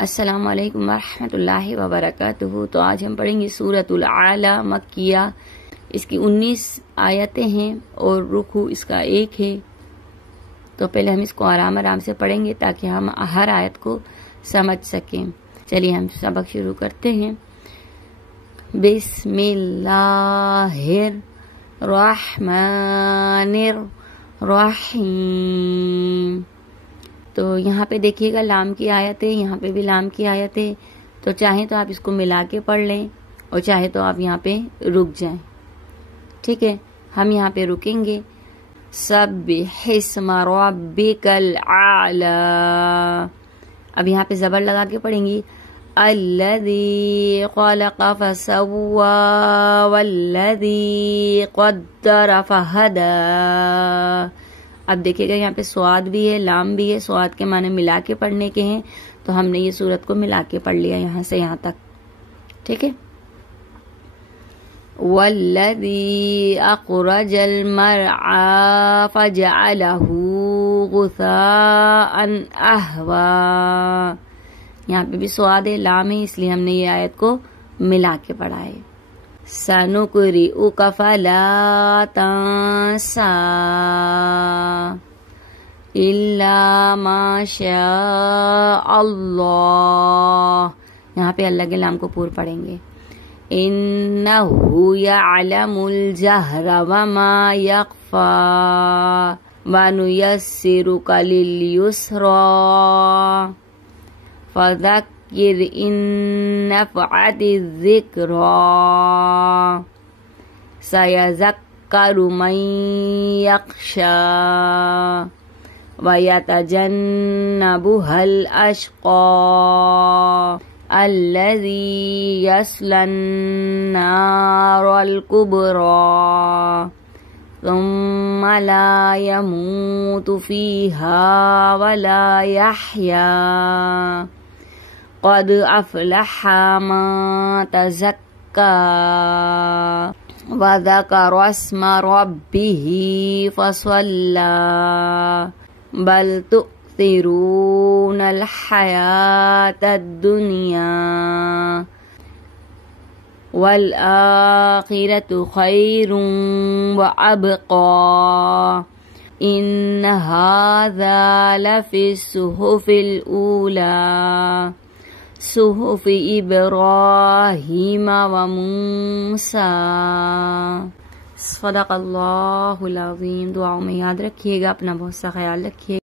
السلام علیکم ورحمۃ اللہ وبرکاتہ۔ تو آج ہم پڑھیں گے سورۃ الاعلی مکیہ۔ اس کی 19 آیتیں ہیں اور رکوع اس کا 1 ہے۔ تو پہلے ہم اس کو آرام آرام سے پڑھیں گے تاکہ ہم ہر آیت کو سمجھ سکیں۔ چلیے ہم سبق شروع کرتے ہیں۔ بسم اللہ الرحمن الرحیم۔ تو یہاں پہ دیکھیے گا لام کی آیت ہے، یہاں پہ بھی لام کی آیت ہے، تو چاہیں تو آپ اس کو ملا کے پڑھ لیں اور چاہے تو آپ یہاں پہ رک جائیں۔ ٹھیک ہے، ہم یہاں پہ رکیں گے۔ سبح اسم ربک الاعلی، اب یہاں پہ زبر لگا کے پڑھیں گی۔ الذی خلق فسوی والذی قدر فہدی۔ اب دیکھیے گا یہاں پہ سواد بھی ہے، لام بھی ہے، سواد کے معنی ملا کے پڑھنے کے ہیں، تو ہم نے یہ سورت کو ملا کے پڑھ لیا یہاں سے یہاں تک۔ ٹھیک ہے۔ والذی اخرج المرعى فجعله غثاء احوا۔ یہاں پہ بھی سواد ہے، لام ہے، اس لیے ہم نے یہ آیت کو ملا کے پڑھا ہے۔ سنقرئک فلا تنسى الا ما شاء اللہ۔ یہاں پہ اللہ کے لام کو پور پڑھیں گے۔ انہ یعلم الجہر وما یخفی ونیسرک للیسری فذکر ان نفعت الذکری سیذکر من یخشی وَيَتَجَنَّبُهَا الْأَشْقَى الَّذِي يَصْلَى النَّارَ الْكُبْرَى ثُمَّ لَا يَمُوتُ فِيهَا وَلَا يَحْيَى قَدْ أَفْلَحَ مَن تَزَكَّى وَذَكَرَ اسْمَ رَبِّهِ فَصَلَّى بل تؤثرون الحیاة الدنیا والآخرة خیر وابقى ان هذا لفی الصحف الاولی صحف ابراہیم وموسیٰ۔ صدق اللہ العظیم۔ دعاؤں میں یاد رکھیے گا، اپنا بہت سا خیال رکھیے۔